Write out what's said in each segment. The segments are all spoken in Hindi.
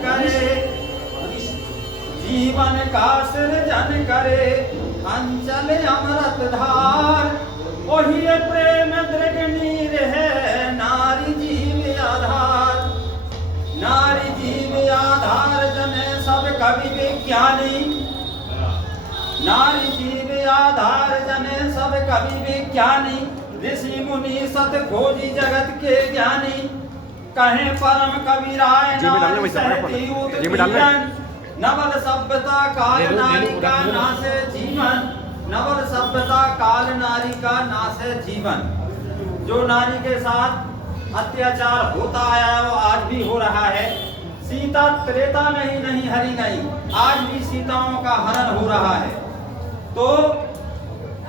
करे, जीवन का सृजन करे, अंचल अमृत धार। वही प्रेम दृढ़ नीर है, नारी जीव आधार। नारी जीव आधार जने सब कवि विज्ञानी, नारी जीव आधार जने सब कवि विज्ञानी। ऋषि मुनि सत खोजी जगत के ज्ञानी, कहे परम कवि राय नारी सहती उत्पीड़न। नवल सभ्यता काल नारी का नाश जीवन, नवल सभ्यता काल नारी का नाश जीवन। जो नारी के साथ अत्याचार होता आया वो आज भी हो रहा है। सीता त्रेता में ही नहीं हरी गई, आज भी सीताओं का हरण हो रहा है। तो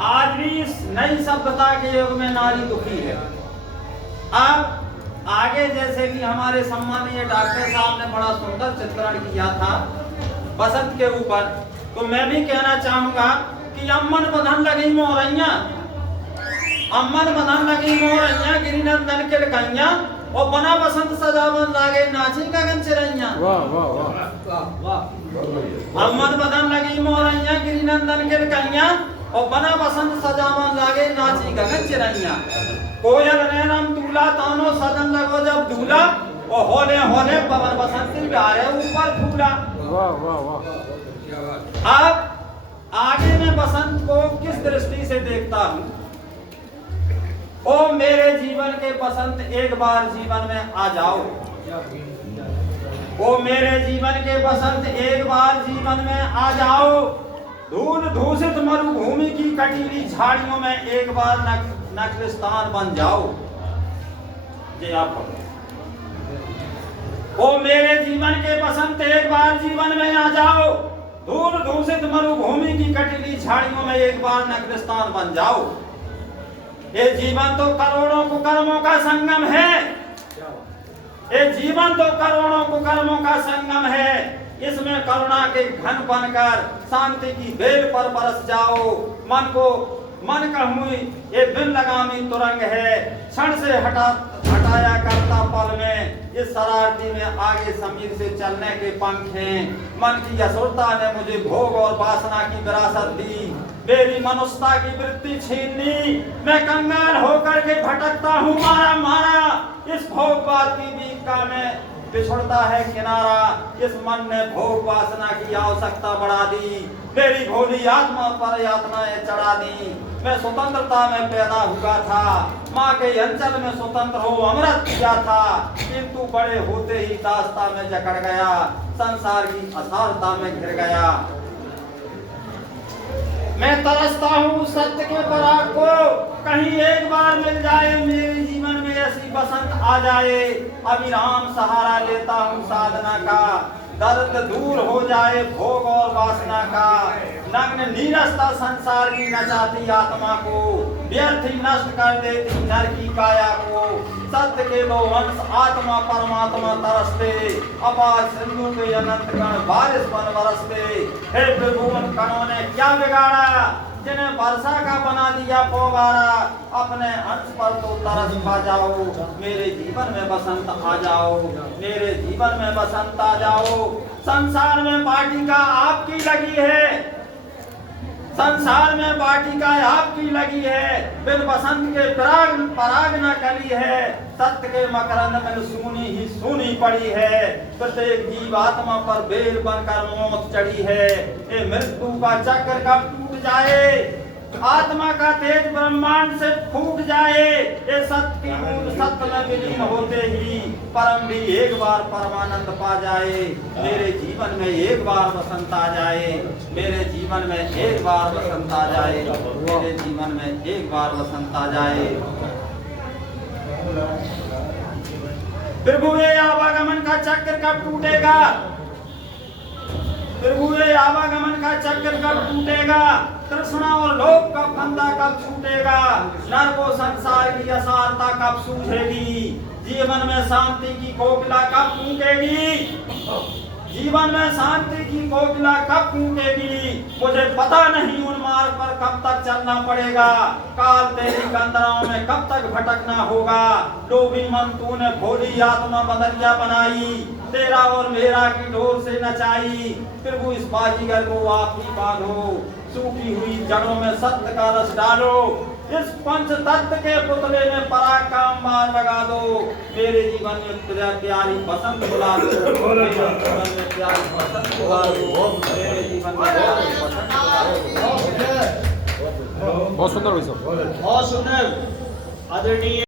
आज भी इस नई सभ्यता के युग में नारी दुखी है। अब आगे जैसे कि हमारे सम्मानीय डॉक्टर साहब ने बड़ा सुंदर चित्रण किया था बसंत के ऊपर, तो मैं भी कहना चाहूंगा कि अम्मन बधन लगी मोरैया, अम्मन बधन लगी मोरैया, गिरिनंदन के लकैया, और बना बसंत सजावन लागे नाची गगन चिरैया। वाह वाह वाह वाह। अम्मन बधन लगी मोरैया, गिरिनंदन के लकैया, और बना बसंत सजावन लागे नाची गगन चिरैया। कोयल ने रम दूला तानो सदन लगो जब दूला, और होले होले पवन बसंती डारे ऊपर फूला। वाह वाह वाह। अब आगे मैं बसंत को किस दृष्टि से देखता हूं? ओ मेरे जीवन के बसंत एक बार जीवन में आ जाओ, ओ मेरे जीवन के बसंत एक बार जीवन में आ जाओ। धूल दूषित मरुभूमि की कटीली झाड़ियों में एक बार नखलिस्तान बन जाओ। जय आप। ओ मेरे जीवन के बसंत एक बार जीवन में आ जाओ, धूल दूषित मरुभूमि की कटीली झाड़ियों में एक बार नखलिस्तान बन जाओ। ये जीवन तो करोड़ों कुकर्मों का संगम है, ये जीवन तो करोड़ों कुकर्मों का संगम है। इसमें करुणा के घन बनकर शांति की बेल पर बरस जाओ। मन कहूँ ये बिन लगामी तुरंग है, क्षण से हटाया करता पल में। इस शरारती में आगे समीर से चलने के पंख हैं। मन की असुरता ने मुझे भोग और वासना की विरासत दी, मेरी मनुष्यता की वृत्ति छीन ली। मैं कंगाल होकर के भटकता हूँ मारा मारा, इस भोगवाद की बीका में बिछुड़ता है किनारा। इस मन ने भोग वासना की आवश्यकता बढ़ा दी, मेरी भोली आत्मा पर यातनाएं चढ़ा दी। मैं स्वतंत्रता में पैदा हुआ था, माँ के अंचल में स्वतंत्र हो अमृत किया था, किंतु बड़े होते ही दास्ता में जकड़ गया, संसार की असारता में घिर गया। मैं तरसता हूँ सत्य के पराग को, कहीं एक बार मिल जाए मेरे जीवन में ऐसी बसंत आ जाए। अविराम सहारा लेता हूँ साधना का, दर्द दूर हो जाए भोग और वासना का। नग्न नीरसता संसार की नचाती आत्मा को, व्यर्थ ही नष्ट कर देती नर की काया को। सत्य के दो अंश आत्मा परमात्मा तरसते, अपार सिंधु के अनंत कण बारिश बन बरसते। हे त्रिभुवन कणों ने क्या बिगाड़ा, जिन्हें वर्षा का बना दिया पोवारा। अपने अंश पर तो तरस खा जाओ, मेरे जीवन में बसंत आ जाओ, मेरे जीवन में बसंत आ जाओ। संसार में वाटिका आपकी लगी है, संसार में वाटिका आपकी लगी है, बिन बसंत के पराग न कली है। सत्य के मकरंद में सूनी ही सूनी पड़ी है, प्रत्येक जीवात्मा पर बेल बनकर मौत चढ़ी है। ये मृत्यु का चक्र कब टूट जाए, आत्मा का तेज ब्रह्मांड से फूट जाए। ये सत्य की बूंद सत्य में विलीन होते ही परम भी एक बार परमानंद पा जाए। मेरे जीवन में एक बार बसंत आ जाए, मेरे जीवन में एक बार बसंत आ जाए, मेरे जीवन में एक बार बसंत आ जाए। प्रभु ये आवागमन का चक्र कब टूटेगा, प्रभु ये आवागमन का चक्र कब टूटेगा। तृष्णा और लोभ का फंदा कब छूटेगा, नर को संसार की असारता कब सूझेगी। जीवन में शांति की कोकिला कब कूकेगी, जीवन में शांति की कोकिला कब कूकेगी। मुझे पता नहीं उन मार्ग पर कब तक चलना पड़ेगा, काल तेरी गंदराओं में कब तक भटकना होगा। लोभी मन तूने भोली आत्मा बदरिया बनाई, तेरा और मेरा की डोर से नचाई। प्रभु इस बाजीगर को आप ही बांधो, सूखी हुई जड़ों में सत्य का रस डालो। इस पंच तत्व के पुतले में पराक्रम बाण लगा दो। मेरे जीवन में प्यारी बसंत बुला दो, मेरे जीवन में प्यारी बसंत बुला दो, मेरे जीवन में प्यारी बसंत बुला दो। बहुत सुंदर भाई साहब। बहुत सुंदर आदरणीय